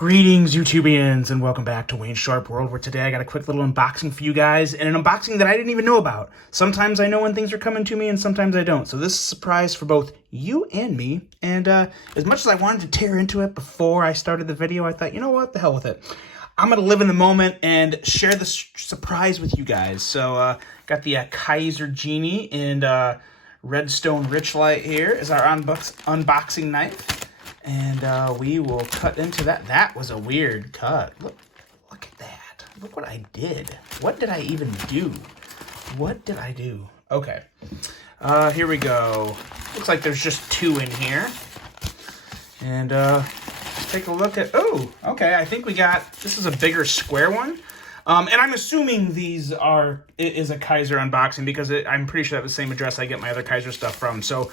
Greetings, YouTubians, and welcome back to Wayne's Sharp World, where today I got a quick little unboxing for you guys, and an unboxing that I didn't even know about. Sometimes I know when things are coming to me, and sometimes I don't. So this is a surprise for both you and me, and as much as I wanted to tear into it before I started the video, I thought, you know what, the hell with it. I'm going to live in the moment and share the surprise with you guys. So, got the Kizer Genie and Redstone Richlight here is our unboxing knife. And we will cut into that. That was a weird cut. Look at that. Look what I did. What did I even do? What did I do? Okay. Here we go. Looks like there's just two in here. And let's take a look at... Oh, okay. I think we got... This is a bigger square one. And I'm assuming these is a Kizer unboxing because I'm pretty sure that's the same address I get my other Kizer stuff from. So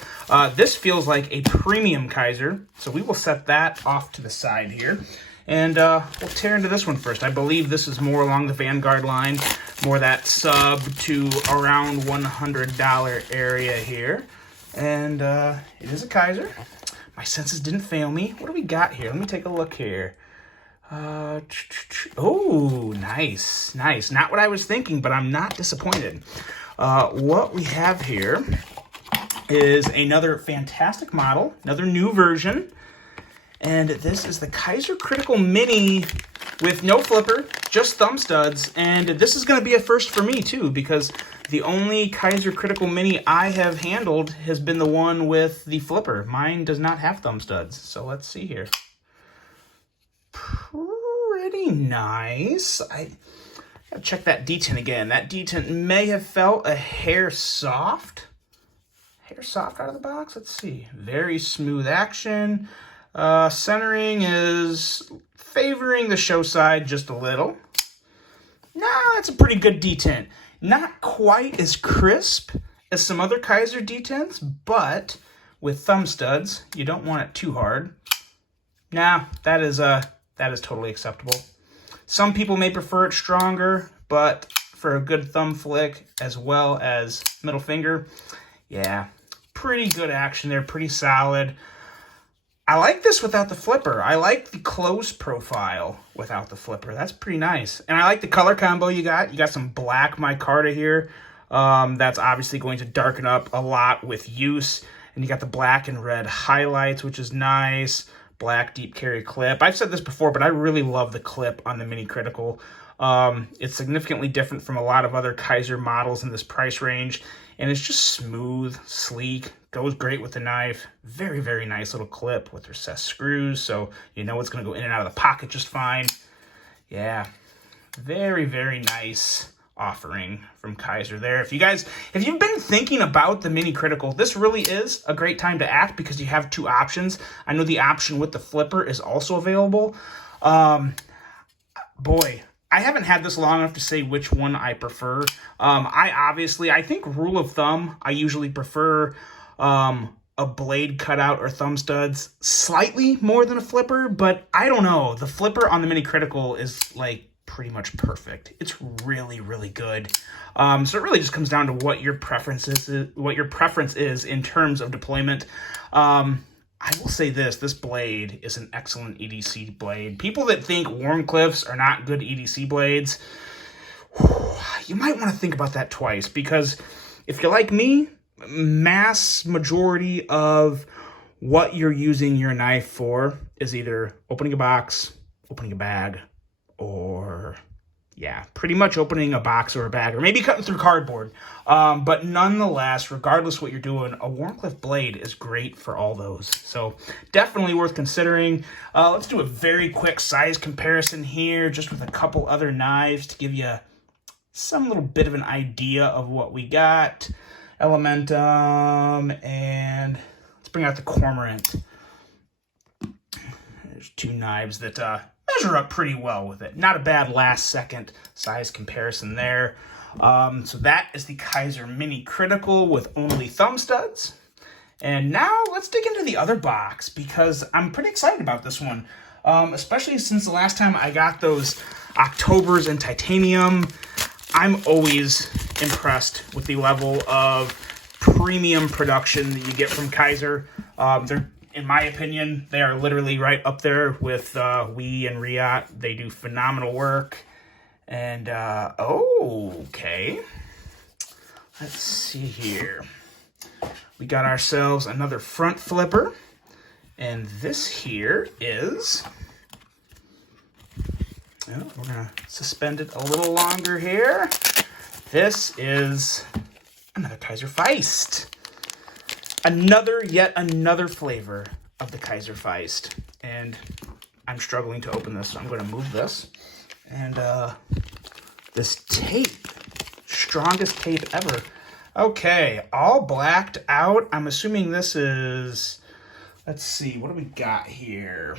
this feels like a premium Kizer. So we will set that off to the side here. And we'll tear into this one first. I believe this is more along the Vanguard line, more that sub to around $100 area here. And it is a Kizer. My senses didn't fail me. What do we got here? Let me take a look here. Oh, nice. Not what I was thinking, but I'm not disappointed. What we have here is another fantastic model, another new version, and this is the Kizer Critical Mini with no flipper, just thumb studs, and this is going to be a first for me too, because the only Kizer Critical Mini I have handled has been the one with the flipper. Mine does not have thumb studs, so let's see here. Pretty nice. I gotta check that detent again. That detent may have felt a hair soft. Hair soft out of the box. Let's see. Very smooth action. Centering is favoring the show side just a little. Nah, that's a pretty good detent. Not quite as crisp as some other Kizer detents, but with thumb studs, you don't want it too hard. Nah, that is totally acceptable. Some people may prefer it stronger, but for a good thumb flick as well as middle finger, yeah, pretty good action there, pretty solid. I like this without the flipper. I like the close profile without the flipper. That's pretty nice. And I like the color combo you got. You got some black micarta here. That's obviously going to darken up a lot with use. And you got the black and red highlights, which is nice. Black deep carry clip. I've said this before, but I really love the clip on the Mini Critical. It's significantly different from a lot of other Kizer models in this price range, and it's just smooth, sleek, goes great with the knife. Very, very nice little clip with recessed screws, so you know it's going to go in and out of the pocket just fine. Yeah, very, very nice offering from Kizer there. If you've been thinking about the Mini Critical, this really is a great time to act because you have two options. I know the option with the flipper is also available. Boy, I haven't had this long enough to say which one I prefer. I think rule of thumb, I usually prefer a blade cutout or thumb studs slightly more than a flipper, but I don't know. The flipper on the Mini Critical is like pretty much perfect. It's really, really good. So it really just comes down to what your preference is in terms of deployment. I will say this blade is an excellent EDC blade. People that think Wharncliffes are not good EDC blades, you might want to think about that twice, because if you're like me, mass majority of what you're using your knife for is either opening a box, opening a bag, or yeah, pretty much opening a box or a bag, or maybe cutting through cardboard. But nonetheless, regardless what you're doing, a Wharncliffe blade is great for all those. So definitely worth considering. Let's do a very quick size comparison here, just with a couple other knives to give you some little bit of an idea of what we got. Elementum, and let's bring out the Cormorant. There's two knives that measure up pretty well with it. Not a bad last second size comparison there. So that is the Kizer Mini Critical with only thumb studs. And now let's dig into the other box, because I'm pretty excited about this one. Especially since the last time I got those Octobers in titanium. I'm always impressed with the level of premium production that you get from Kizer. They're in my opinion, they are literally right up there with Wii and Riot. They do phenomenal work. And, okay. Let's see here. We got ourselves another front flipper. And this here is... Oh, we're going to suspend it a little longer here. This is another Kizer Feist. Yet another flavor of the Kizer Feist. And I'm struggling to open this, so I'm going to move this. And this tape, strongest tape ever. Okay, all blacked out. I'm assuming this is, let's see, what do we got here?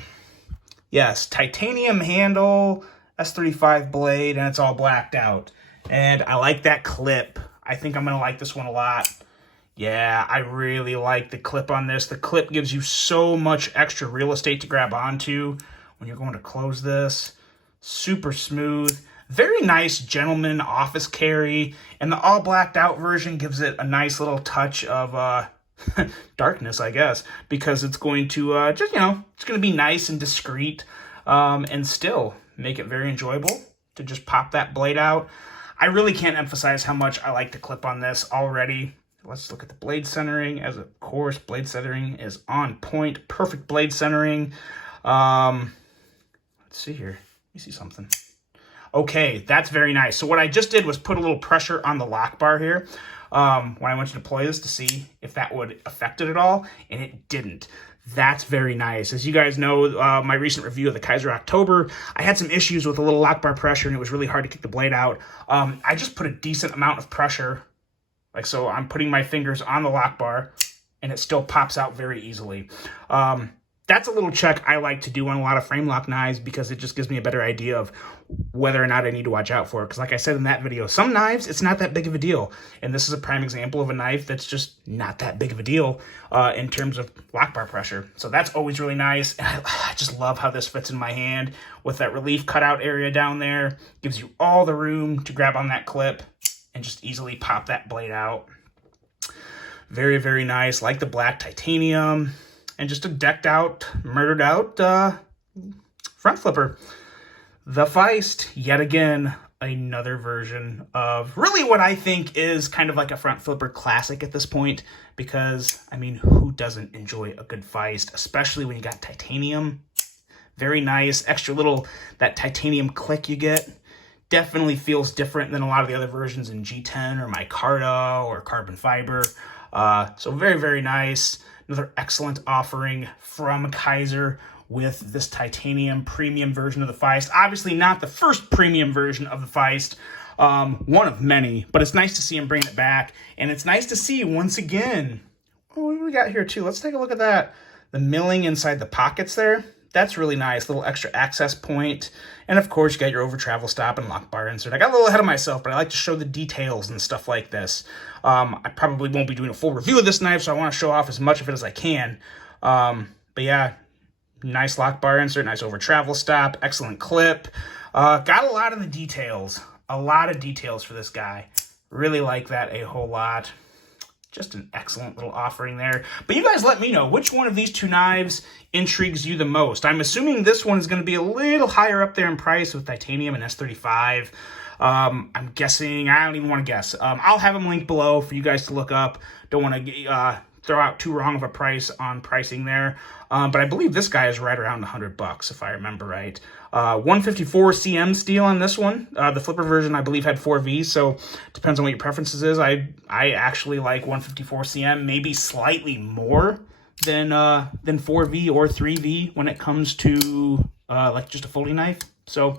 Yes, titanium handle, S35 blade, and it's all blacked out. And I like that clip. I think I'm going to like this one a lot. Yeah, I really like the clip on this. The clip gives you so much extra real estate to grab onto when you're going to close this. Super smooth. Very nice gentleman office carry. And the all blacked out version gives it a nice little touch of darkness, I guess. Because it's going to, just, you know, it's going to be nice and discreet. And still make it very enjoyable to just pop that blade out. I really can't emphasize how much I like the clip on this already. Let's look at the blade centering. As of course, blade centering is on point. Perfect blade centering. Let's see here. Let me see something. Okay, that's very nice. So what I just did was put a little pressure on the lock bar here when I went to deploy this to see if that would affect it at all, and it didn't. That's very nice. As you guys know, my recent review of the Kizer October, I had some issues with a little lock bar pressure, and it was really hard to kick the blade out. I just put a decent amount of pressure, like so I'm putting my fingers on the lock bar, and it still pops out very easily. That's a little check I like to do on a lot of frame lock knives because it just gives me a better idea of whether or not I need to watch out for it. Because like I said in that video, some knives, it's not that big of a deal. And this is a prime example of a knife that's just not that big of a deal in terms of lock bar pressure. So that's always really nice. And I just love how this fits in my hand with that relief cutout area down there. Gives you all the room to grab on that clip and just easily pop that blade out. Very, very nice. Like the black titanium. And just a decked out, murdered out front flipper. The Feist, yet again, another version of really what I think is kind of like a front flipper classic at this point. Because, I mean, who doesn't enjoy a good Feist, especially when you got titanium? Very nice, extra little, that titanium click you get. Definitely feels different than a lot of the other versions in G10 or micarta or carbon fiber. So very, very nice. Another excellent offering from Kizer with this titanium premium version of the Feist. Obviously not the first premium version of the Feist, one of many, but it's nice to see him bring it back. And it's nice to see, once again, what do we got here too? Let's take a look at that. The milling inside the pockets there. That's really nice. Little extra access point. And of course, you got your over travel stop and lock bar insert. I got a little ahead of myself, but I like to show the details and stuff like this. I probably won't be doing a full review of this knife, so I want to show off as much of it as I can. But yeah, nice lock bar insert, nice over travel stop, excellent clip. Got a lot of the details. A lot of details for this guy. Really like that a whole lot. Just an excellent little offering there. But you guys let me know which one of these two knives intrigues you the most. I'm assuming this one is going to be a little higher up there in price with titanium and S35. I'm guessing, I don't even want to guess. I'll have them linked below for you guys to look up. Don't want to throw out too wrong of a price on pricing there. But I believe this guy is right around $100 if I remember right. 154 cm steel on this one. The flipper version I believe had 4V, so depends on what your preferences is. I actually like 154 cm, maybe slightly more than 4V or 3V when it comes to like just a folding knife. So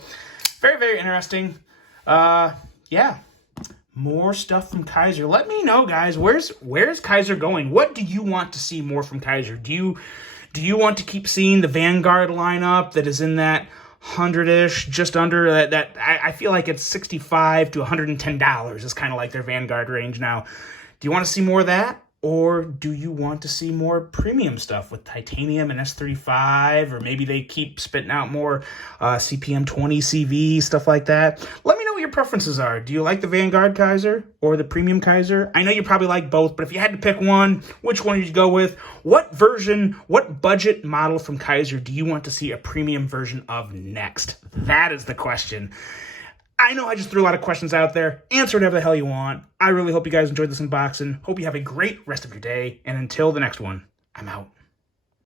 very, very interesting. Yeah. More stuff from Kizer. Let me know, guys. Where's Kizer going? What do you want to see more from Kizer? Do you want to keep seeing the Vanguard lineup that is in that 100-ish, just under that? I feel like it's $65 to $110 is kind of like their Vanguard range now. Do you want to see more of that? Or do you want to see more premium stuff with titanium and S35? Or maybe they keep spitting out more CPM 20 CV, stuff like that? Let me know what what your preferences are. Do you like the Vanguard Kizer or the Premium Kizer? I know you probably like both, but if you had to pick one, which one would you go with? What version, what budget model from Kizer do you want to see a premium version of next? That is the question. I know I just threw a lot of questions out there. Answer whatever the hell you want. I really hope you guys enjoyed this unboxing. Hope you have a great rest of your day. And until the next one, I'm out.